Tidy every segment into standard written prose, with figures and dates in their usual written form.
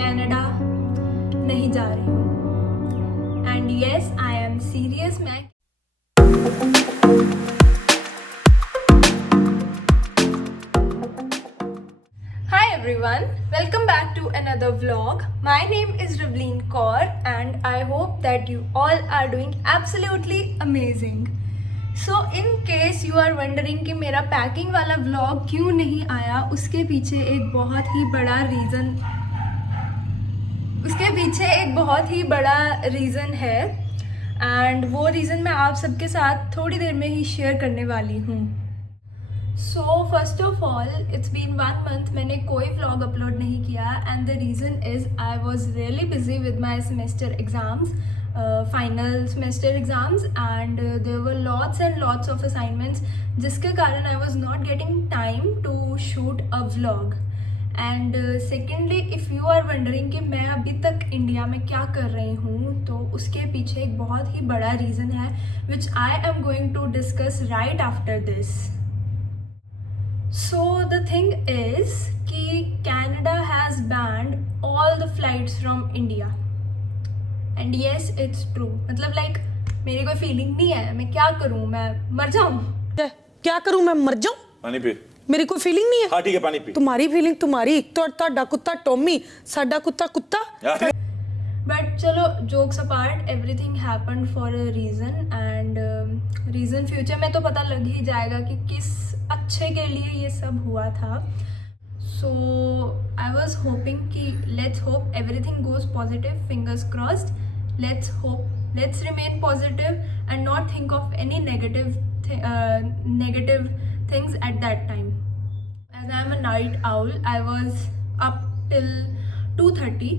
कनाडा नहीं जा रही हूँ। And yes, I am serious. मैं everyone, welcome back to another vlog. My name is Ravleen Kaur and I hope that you all are doing absolutely amazing. So in case you are wondering कि मेरा पैकिंग वाला vlog क्यों नहीं आया, उसके पीछे एक बहुत ही बड़ा रीज़न है एंड वो रीज़न मैं आप सबके साथ थोड़ी देर में ही शेयर करने वाली हूँ। So first of all, it's been 1 month मैंने कोई व्लॉग अपलोड नहीं किया and the reason is I was really busy with my semester exams, final semester exams and there were lots and lots of assignments, जिसके कारण I was not getting time to shoot a vlog. And secondly, if you are wondering कि मैं अभी तक इंडिया में क्या कर रही हूँ, तो उसके पीछे एक बहुत ही बड़ा रीज़न है which I am going to discuss right after this. So the thing is कि Canada has banned all the flights from India and yes it's true। मतलब like मेरी कोई फीलिंग नहीं है, मैं क्या करूँ, मैं मर जाऊँ। क्या करूँ, मैं मर जाऊँ? पानी पी। मेरी कोई फीलिंग नहीं है। हाँ ठीक है, पानी पी। तुम्हारी फीलिंग तुम्हारी, ਤੁਹਾਡਾ ਕੁੱਤਾ टॉमी, साडा कुत्ता। बट चलो, jokes apart, everything happened for a reason and reason future में तो पता लग ही जाएगा कि किस अच्छे के लिए ये सब हुआ था। सो आई वॉज होपिंग कि let's hope everything goes positive, fingers crossed, let's hope, let's remain positive and not think of any negative things at that time. As I am a night owl, I was up till 2:30।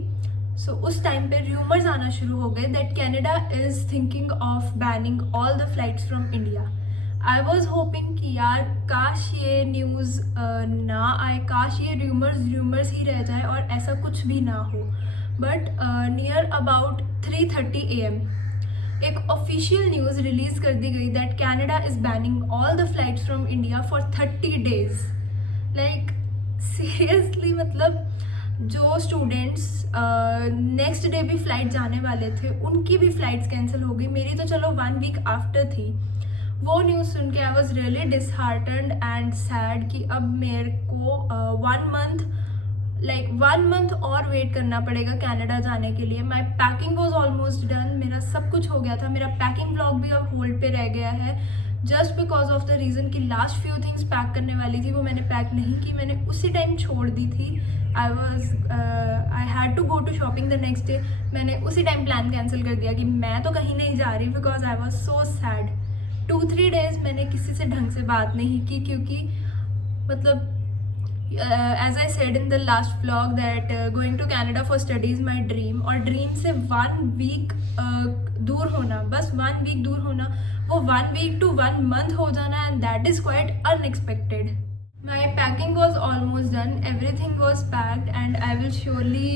So उस time पे rumours आना शुरू हो गए that Canada is thinking of banning all the flights from India. I was hoping कि यार काश ये न्यूज़ ना आए, काश ये रूमर्स ही रह जाए और ऐसा कुछ भी ना हो। बट नियर अबाउट 3:30 AM एक ऑफिशियल न्यूज़ रिलीज़ कर दी गई that Canada is banning all the flights from India for 30 days। Like seriously, मतलब जो स्टूडेंट्स नेक्स्ट डे भी फ़्लाइट जाने वाले थे उनकी भी फ़्लाइट्स कैंसिल हो गई। मेरी तो चलो 1 week आफ्टर थी। वो न्यूज़ सुन के आई was really disheartened and sad कि अब मेरे को 1 month और वेट करना पड़ेगा कनाडा जाने के लिए। माई पैकिंग वॉज ऑलमोस्ट डन, मेरा सब कुछ हो गया था। मेरा पैकिंग व्लॉग भी अब होल्ड पे रह गया है just because of the reason कि लास्ट फ्यू थिंग्स पैक करने वाली थी वो मैंने पैक नहीं की, मैंने उसी टाइम छोड़ दी थी। I had to go to shopping the next day. मैंने उसी टाइम प्लान कैंसिल कर दिया कि मैं तो कहीं नहीं जा रही because I was so sad. 2-3 days मैंने किसी से ढंग से बात नहीं की क्योंकि मतलब as I said in the last vlog that going to Canada for studies my dream, और ड्रीम से 1 week दूर होना, बस 1 week दूर होना, वो 1 week to 1 month हो जाना, and that is quite unexpected. My packing was almost done, everything was packed and I will surely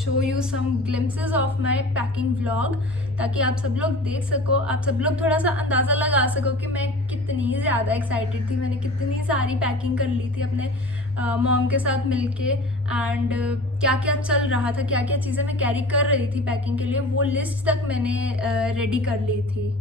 show you some glimpses of my packing vlog ताकि आप सब लोग देख सको, आप सब लोग थोड़ा सा अंदाज़ा लगा सको कि मैं कितनी ज़्यादा एक्साइटेड थी। मैंने कितनी सारी पैकिंग कर ली थी अपने मॉम के साथ मिलके एंड क्या क्या चल रहा था, क्या क्या चीज़ें मैं कैरी कर रही थी पैकिंग के लिए, वो लिस्ट तक मैंने रेडी कर ली थी।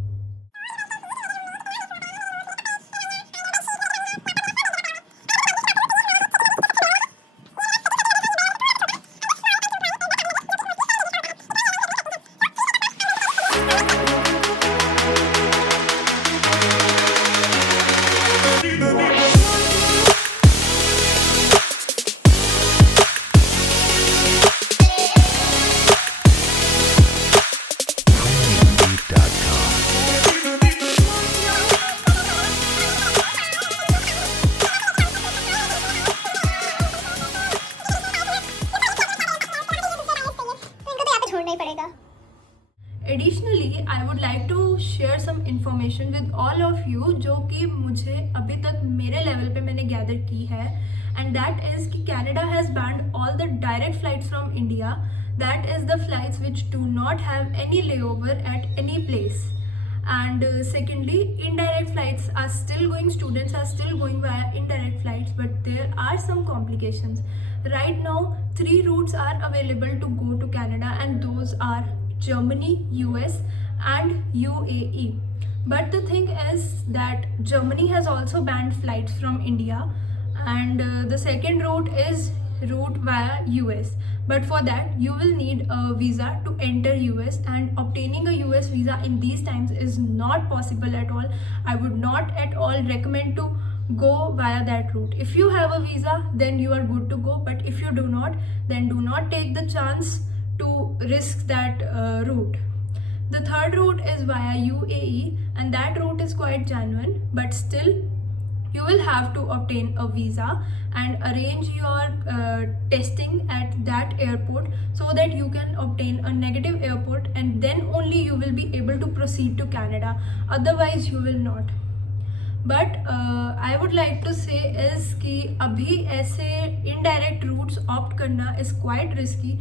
Additionally I would like to share some information with all of you जो कि मुझे अभी तक मेरे लेवल पे मैंने गैदर की है, एंड दैट इज़ कि Canada has band all the direct flights from India, that is the flights which do not have any layover at any place. And secondly, indirect flights are still going, students are still going via indirect flights, but there are some complications. Right now, 3 routes are available to go to Canada, and those are Germany, US, and UAE. But the thing is that Germany has also banned flights from India, and the second route is route via US. But for that, you will need a visa to enter US, and obtaining a US visa in these times is not possible at all. I would not at all recommend to go via that route. If you have a visa, then you are good to go, but if you do not, then do not take the chance to risk that route. The third route is via UAE, and that route is quite genuine, but still you will have to obtain a visa and arrange your testing at that airport so that you can obtain a negative airport, and then only you will be able to proceed to Canada. Otherwise you will not. But I would like to say is कि अभी ऐसे indirect routes opt करना is quite risky.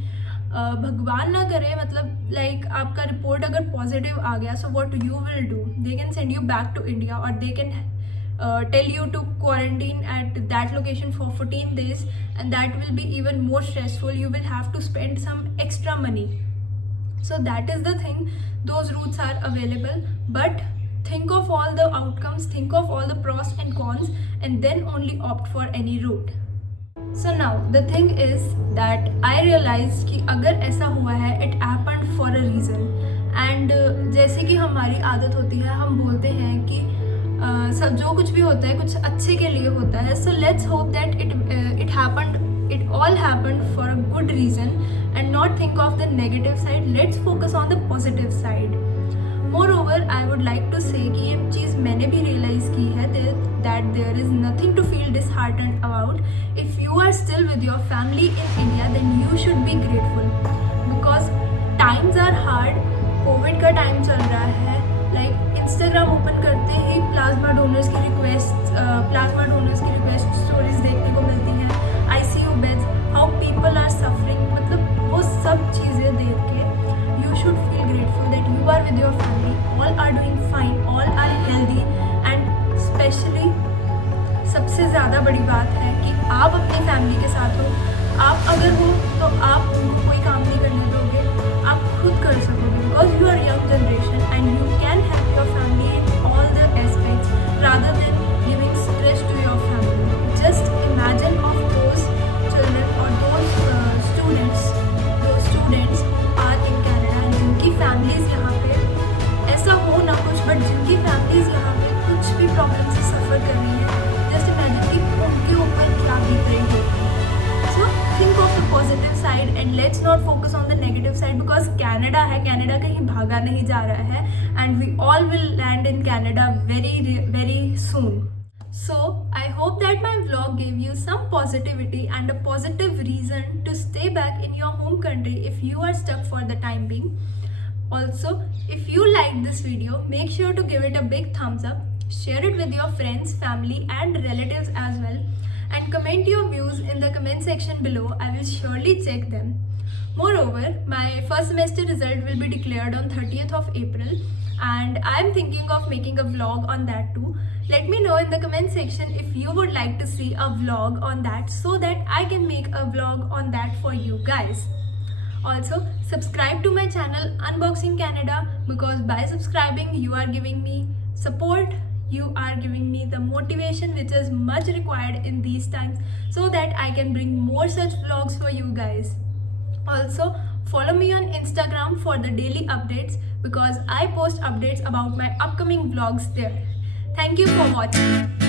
भगवान ना करे, मतलब लाइक आपका रिपोर्ट अगर पॉजिटिव आ गया, so what you will do, they can send you back to India, और they can tell you to quarantine at that location for 14 days, and that will be even more stressful. You will have to spend some extra money. So that is the thing. Those routes are available, but think of all the outcomes, think of all the pros and cons, and then only opt for any route. So now the thing is that I realized कि अगर ऐसा हुआ है, it happened for a reason. And जैसे कि हमारी आदत होती है, हम बोलते हैं कि सब जो कुछ भी होता है कुछ अच्छे के लिए होता है. So let's hope that it all happened for a good reason, and not think of the negative side. Let's focus on the positive side. Moreover, I would like to say कि ये चीज़ मैंने भी realize की है that there is nothing to feel disheartened about. If you are still with your family in India, then you should be grateful, because times are hard. Covid का time चल रहा है. लाइक इंस्टाग्राम ओपन करते ही plasma donors की request stories देखने को मिलती हैं. ICU beds, how people are suffering, मतलब वो सब चीज़ें देख के you should feel grateful that you are with your family. All are doing fine, all are healthy, and especially सबसे ज़्यादा बड़ी बात है कि आप अपनी फैमिली के साथ हो. आप अगर हो तो आप उनको कोई काम नहीं करने दोगे, आप खुद कर सकोगे, because you are young generation and you can help your family in all the aspects rather than giving stress to your family. Just imagine of those children or those students are in Canada, जिनकी फैमिलीज यहाँ पे ऐसा हो ना कुछ, बट जिनकी फैमिलीज यहाँ पे कुछ भी प्रॉब्लम से सफ़र कर रही है. जस्ट इमेजिन कि उनके ऊपर क्या बीत रही है. So think of the positive side and let's not focus on the negative side, because Canada है, कैनेडा कहीं भागा नहीं जा रहा है, and we all will land in Canada very soon. So I hope that my vlog gave you some positivity and a positive reason to stay back in your home country if you are stuck for the time being. Also, if you liked this video, make sure to give it a big thumbs up, share it with your friends, family and relatives as well, and comment your views in the comment section below. I will surely check them. Moreover, my first semester result will be declared on 30th of April, and I am thinking of making a vlog on that too. Let me know in the comment section if you would like to see a vlog on that, so that I can make a vlog on that for you guys. Also, subscribe to my channel Unboxing Canada, because by subscribing you are giving me support, you are giving me the motivation which is much required in these times, so that I can bring more such vlogs for you guys. Also, follow me on Instagram for the daily updates, because I post updates about my upcoming vlogs there. Thank you for watching.